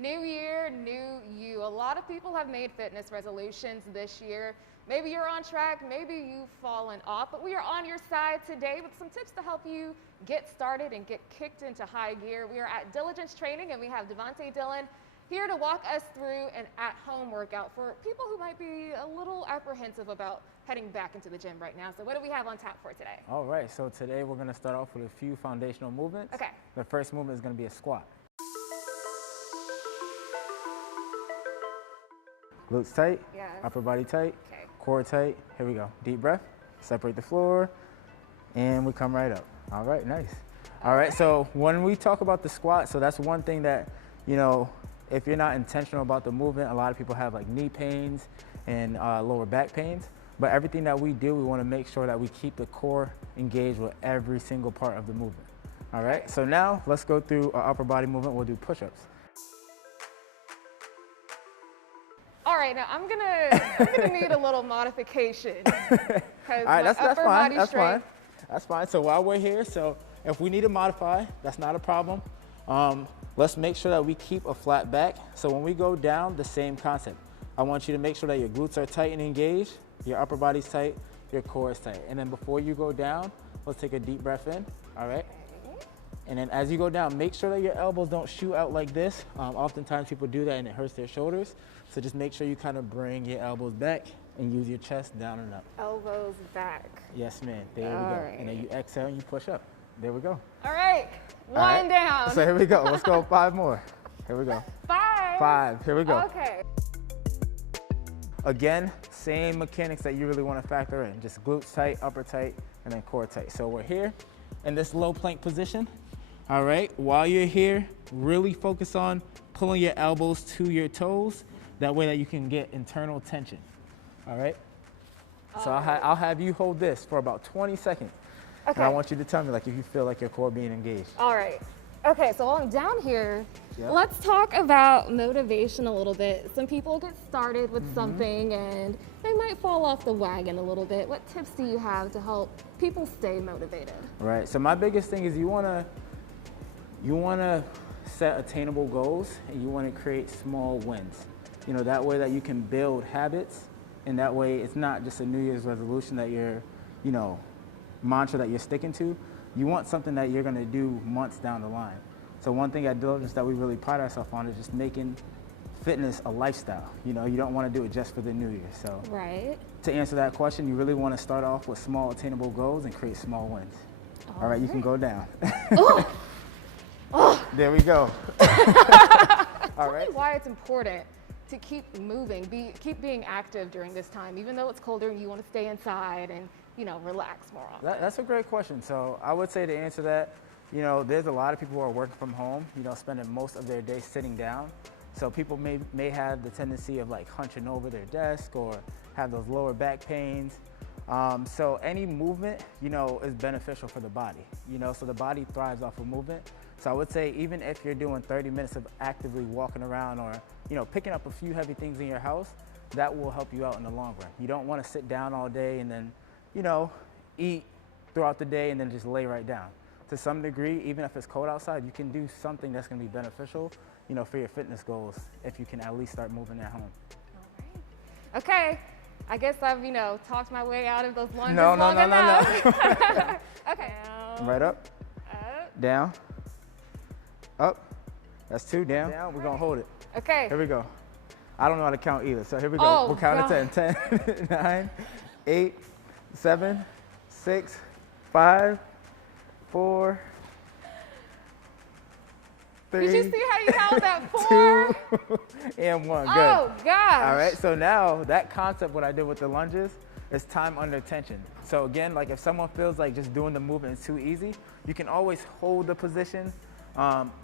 New year, new you. A lot of people have made fitness resolutions this year. Maybe you're on track, maybe you've fallen off, but we are on your side today with some tips to help you get started and get kicked into high gear. We are at Diligence Training and we have Devonte Dillion here to walk us through an at-home workout for people who might be a little apprehensive about heading back into the gym right now. So what do we have on tap for today? All right, so today we're gonna start off with a few foundational movements. Okay. The first movement is gonna be a squat. Glutes tight, Yes. upper body tight, Okay. core tight. Here we go. Deep breath, separate the floor, and we come right up. All right, nice. All right, so when we talk about the squat, so that's one thing that, you know, if you're not intentional about the movement, a lot of people have like knee pains and lower back pains. But everything that we do, we want to make sure that we keep the core engaged with every single part of the movement. All right, so now let's go through our upper body movement. We'll do push-ups. All right, now I'm gonna need a little modification. All right, that's fine. That's fine. So while we're here, so if we need to modify, that's not a problem. Let's make sure that we keep a flat back. So when we go down, the same concept. I want you to make sure that your glutes are tight and engaged, your upper body's tight, your core is tight. And then before you go down, let's take a deep breath in, all right? And then as you go down, make sure that your elbows don't shoot out like this. Oftentimes people do that and it hurts their shoulders. So just make sure you kind of bring your elbows back and use your chest down and up. Elbows back. Yes, ma'am. There we go. All right. And then you exhale and you push up. There we go. All right, one down. So here we go. Let's go 5 more. Here we go. 5. 5. Here we go. Okay. Again, same mechanics that you really want to factor in. Just glutes tight, upper tight, and then core tight. So we're here in this low plank position. All right, while you're here, really focus on pulling your elbows to your toes. That way that you can get internal tension. All right? So I'll have you hold this for about 20 seconds. Okay. And I want you to tell me like if you feel like your core being engaged. All right. Okay, so while I'm down here, Yep. let's talk about motivation a little bit. Some people get started with something and they might fall off the wagon a little bit. What tips do you have to help people stay motivated? Right, so my biggest thing is you wanna set attainable goals and you wanna create small wins. You know, that way that you can build habits, and that way it's not just a New Year's resolution that you're, you know, mantra that you're sticking to. You want something that you're gonna do months down the line. So one thing at Diligence that we really pride ourselves on is just making fitness a lifestyle. You know, you don't wanna do it just for the New Year. So Right. to answer that question, you really wanna start off with small attainable goals and create small wins. All right, you can go down. There we go. All right. Tell me why it's important to keep moving, keep being active during this time, even though it's colder and you want to stay inside and, you know, relax more often. That's a great question. So I would say to answer that, you know, there's a lot of people who are working from home, you know, spending most of their day sitting down. So people may have the tendency of like hunching over their desk or have those lower back pains. So any movement, you know, is beneficial for the body, you know, so the body thrives off of movement. So I would say even if you're doing 30 minutes of actively walking around or, you know, picking up a few heavy things in your house, that will help you out in the long run. You don't want to sit down all day and then, you know, eat throughout the day and then just lay right down. To some degree, even if it's cold outside, you can do something that's going to be beneficial, you know, for your fitness goals if you can at least start moving at home. All right. Okay. I guess I've, you know, talked my way out of those lunges No. Okay. Right up, down, up. That's 2 down. We're going to hold it. Okay. Here we go. I don't know how to count either, so here we go. Oh, we'll count God. it to 10, 9, 8, 7, 6, 5, 4, 3, Did you see how you held that 4? 2, and 1. Good. Oh, gosh. All right, so now that concept, what I did with the lunges, is time under tension. So again, like if someone feels like just doing the movement is too easy, you can always hold the position,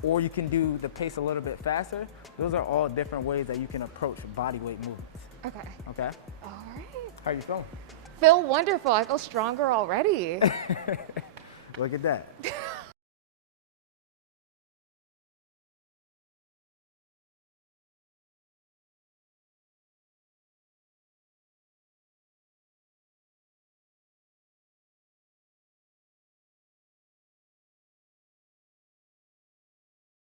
or you can do the pace a little bit faster. Those are all different ways that you can approach body weight movements. Okay. Okay? All right. How you feeling? Feel wonderful. I feel stronger already. Look at that.